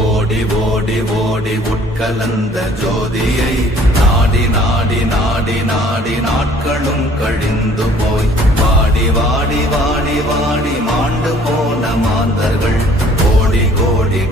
ஓடி ஓடி ஓடி உட்கலந்த ஜோதியை நாடி நாடி நாடி நாடி நாட்களும் கழிந்து போய் வாடி வாடி வாடி வாடி மாண்டு போன மாந்தர்கள் கோடி கோடி